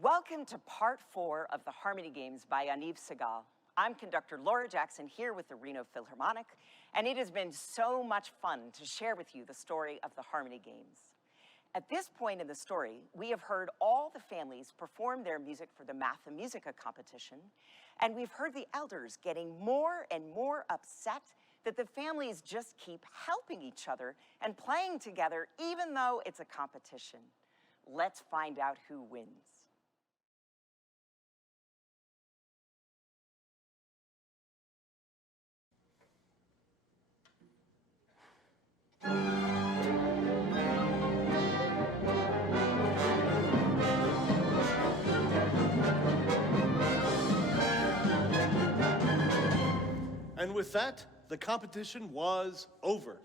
Welcome to part 4 of the Harmony Games by Yaniv Segal. I'm conductor Laura Jackson here with the Reno Philharmonic, and it has been so much fun to share with you the story of the Harmony Games. At this point in the story, we have heard all the families perform their music for the Mathemusica competition, and we've heard the elders getting more and more upset that the families just keep helping each other and playing together even though it's a competition. Let's find out who wins. And with that, the competition was over.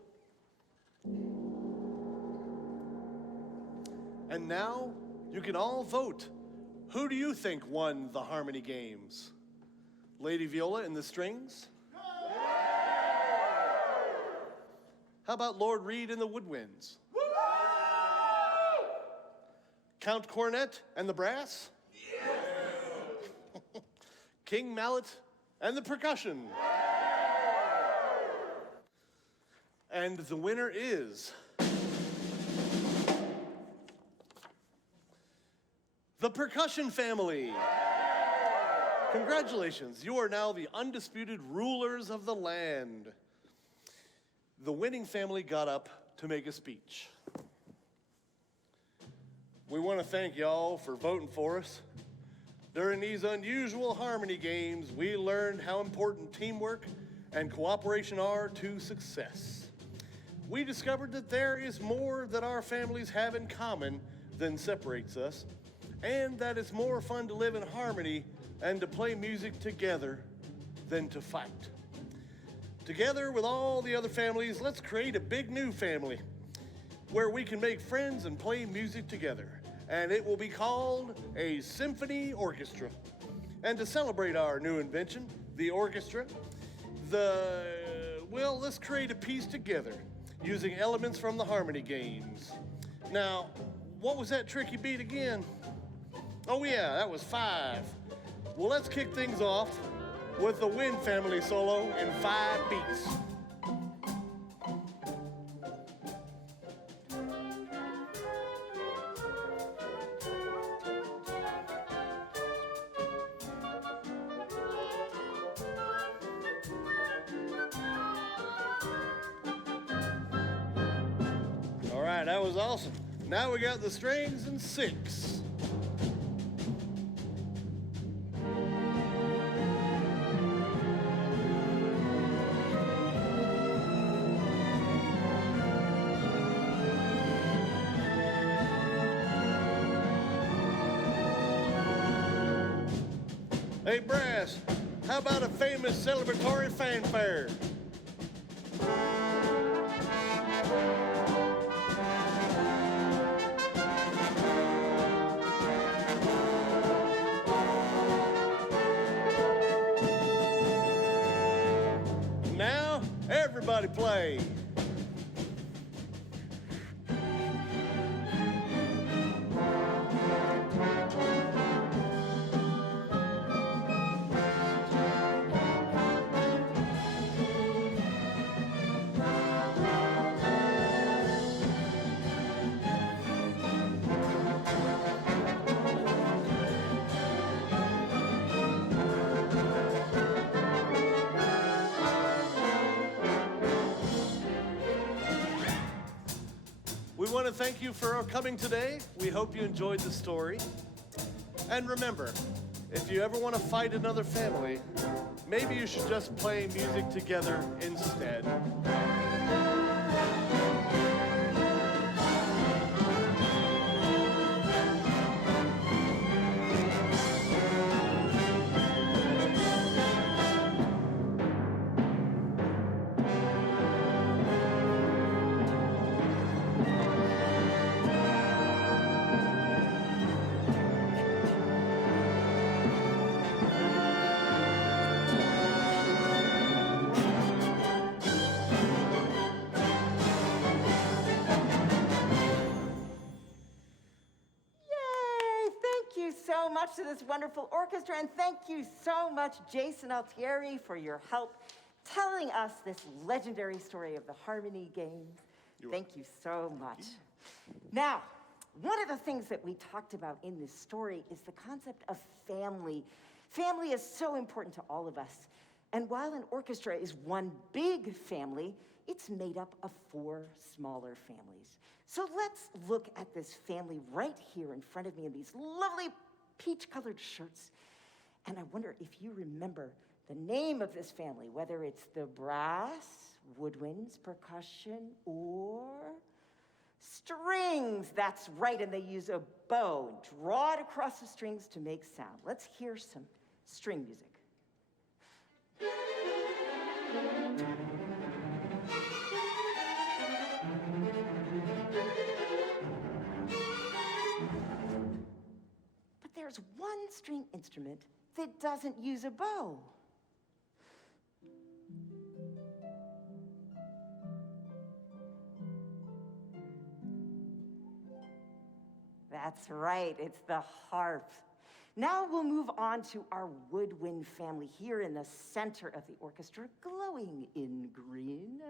And now, you can all vote. Who do you think won the Harmony Games? Lady Viola in the strings? How about Lord Reed in the woodwinds? Count Cornet and the brass? King Mallet and the percussion? And the winner is the Percussion family. Congratulations, you are now the undisputed rulers of the land. The winning family got up to make a speech. We want to thank y'all for voting for us. During these unusual Harmony Games, we learned how important teamwork and cooperation are to success. We discovered that there is more that our families have in common than separates us, and that it's more fun to live in harmony and to play music together than to fight. Together with all the other families, let's create a big new family where we can make friends and play music together. And it will be called a symphony orchestra. And to celebrate our new invention, the orchestra, let's create a piece together using elements from the Harmony Games. Now, what was that tricky beat again? Oh yeah, that was 5. Well, let's kick things off with the Wind family solo in 5 beats. All right, that was awesome. Now we got the strings in 6. Hey, brass, how about a famous celebratory fanfare? Now, everybody play. We want to thank you for coming today. We hope you enjoyed the story. And remember, if you ever want to fight another family, maybe you should just play music together instead. so much to this wonderful orchestra, and thank you so much, Jason Altieri, for your help telling us this legendary story of the harmony games. Thank you so much. Now, one of the things that we talked about in this story is the concept of family. Family is so important to all of us. And while an orchestra is one big family, it's made up of 4 smaller families. So let's look at this family right here in front of me in these lovely peach-colored shirts. And I wonder if you remember the name of this family, whether it's the brass, woodwinds, percussion, or strings. That's right, and they use a bow and draw it across the strings to make sound. Let's hear some string music. But there's one string instrument that doesn't use a bow. That's right, it's the harp. Now we'll move on to our woodwind family here in the center of the orchestra, glowing in green.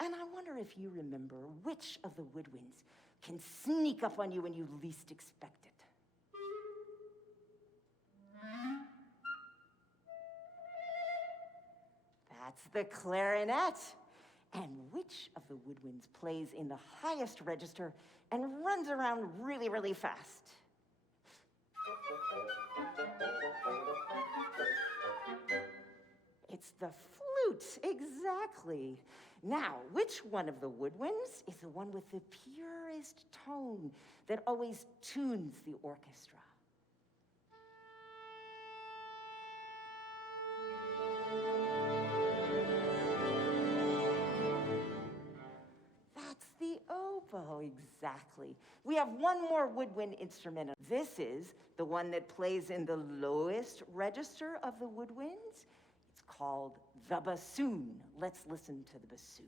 And I wonder if you remember which of the woodwinds can sneak up on you when you least expect it. That's the clarinet. And which of the woodwinds plays in the highest register and runs around really, really fast? It's the flute, exactly. Now, which one of the woodwinds is the one with the purest tone that always tunes the orchestra? That's the oboe, exactly. We have one more woodwind instrument. This is the one that plays in the lowest register of the woodwinds. It's called the bassoon. Let's listen to the bassoon.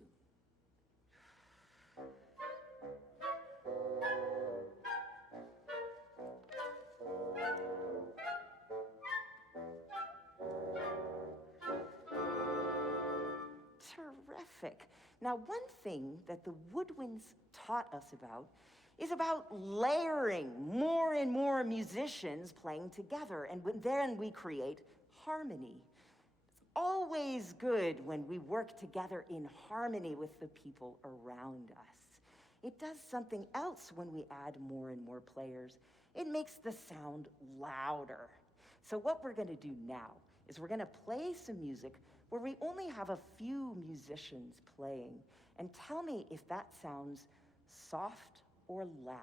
Terrific. Now, one thing that the woodwinds taught us is about layering more and more musicians playing together, and then we create harmony. It's always good when we work together in harmony with the people around us. It does something else when we add more and more players. It makes the sound louder. So what we're going to do now is we're going to play some music where we only have a few musicians playing, and tell me if that sounds soft or loud.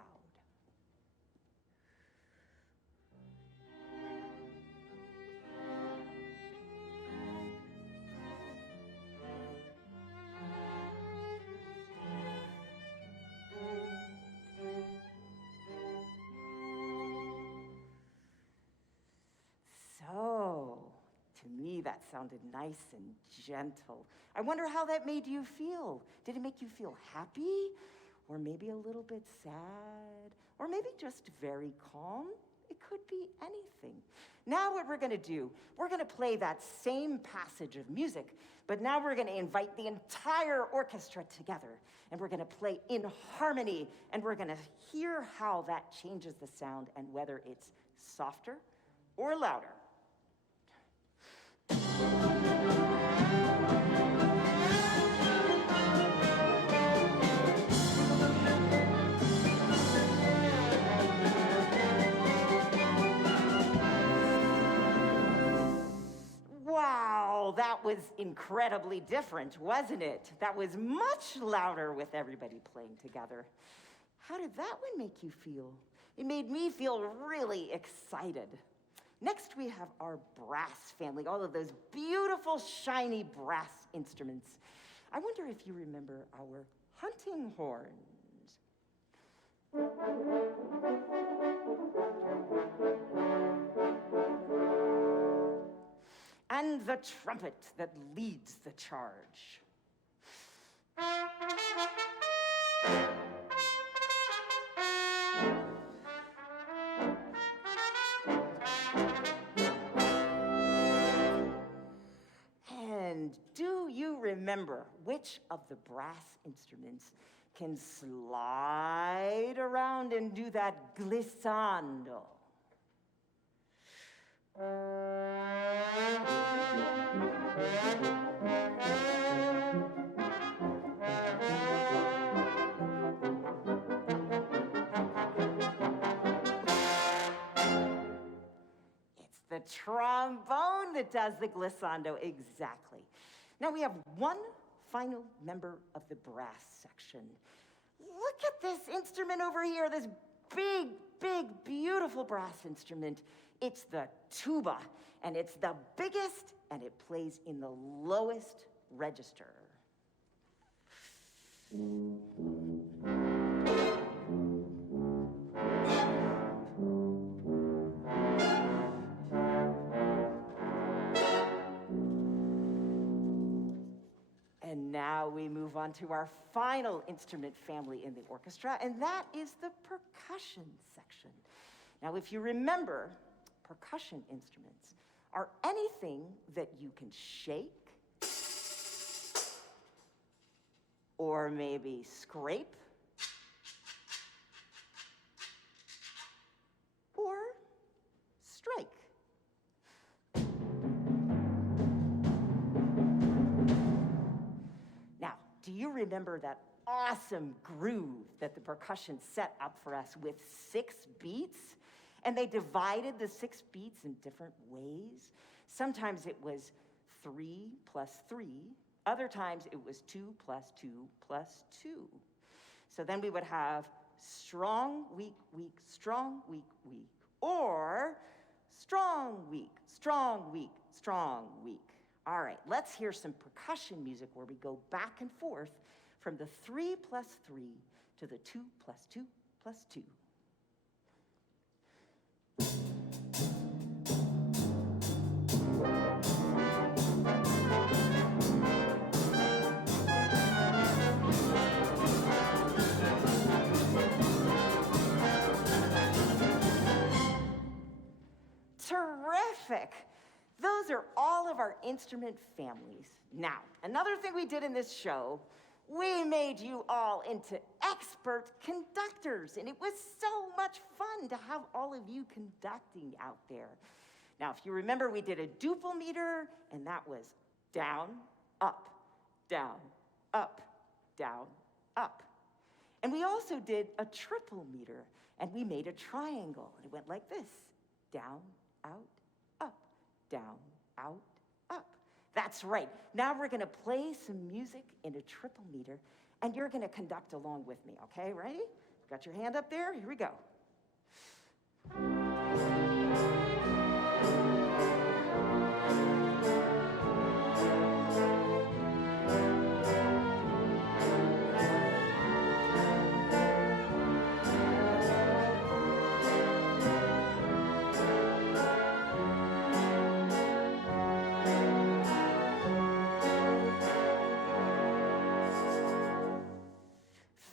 So, to me, that sounded nice and gentle. I wonder how that made you feel. Did it make you feel happy? Or maybe a little bit sad? Or maybe just very calm? It could be anything. Now what we're gonna do, we're gonna play that same passage of music, but now we're gonna invite the entire orchestra together, and we're gonna play in harmony, and we're gonna hear how that changes the sound and whether it's softer or louder. Wow, that was incredibly different, wasn't it? That was much louder with everybody playing together. How did that one make you feel? It made me feel really excited. Next, we have our brass family, all of those beautiful, shiny brass instruments. I wonder if you remember our hunting horns. And the trumpet that leads the charge. remember which of the brass instruments can slide around and do that glissando? It's the trombone that does the glissando, exactly. Now we have one final member of the brass section. Look at this instrument over here, this big, big, beautiful brass instrument. It's the tuba, and it's the biggest, and it plays in the lowest register. And now we move on to our final instrument family in the orchestra, and that is the percussion section. Now, if you remember, percussion instruments are anything that you can shake, or maybe scrape, or strike. Now, do you remember that awesome groove that the percussion set up for us with 6 beats? And they divided the 6 beats in different ways. Sometimes it was 3 plus 3. Other times it was 2 plus 2 plus 2. So then we would have strong, weak, weak, strong, weak, weak. Or strong, weak, strong, weak, strong, weak. All right, let's hear some percussion music where we go back and forth from the 3 plus 3 to the 2 plus 2 plus 2. Terrific! Those are all of our instrument families. Now, another thing we did in this show, we made you all into expert conductors, and it was so much fun to have all of you conducting out there. Now, if you remember, we did a duple meter, and that was down, up, down, up, down, up. And we also did a triple meter, and we made a triangle, and it went like this: down, out, up, down, out, up. That's right. Now we're gonna play some music in a triple meter, and you're gonna conduct along with me, okay? Ready? Got your hand up there? Here we go.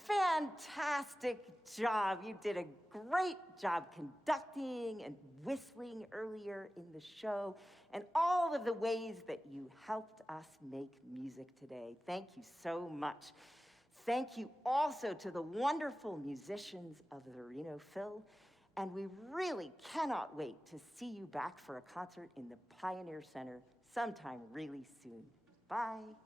Fantastic job. You did a great job conducting and whistling earlier in the show, and all of the ways that you helped us make music today. Thank you so much. Thank you also to the wonderful musicians of the Reno Phil, and we really cannot wait to see you back for a concert in the Pioneer Center sometime really soon. Bye.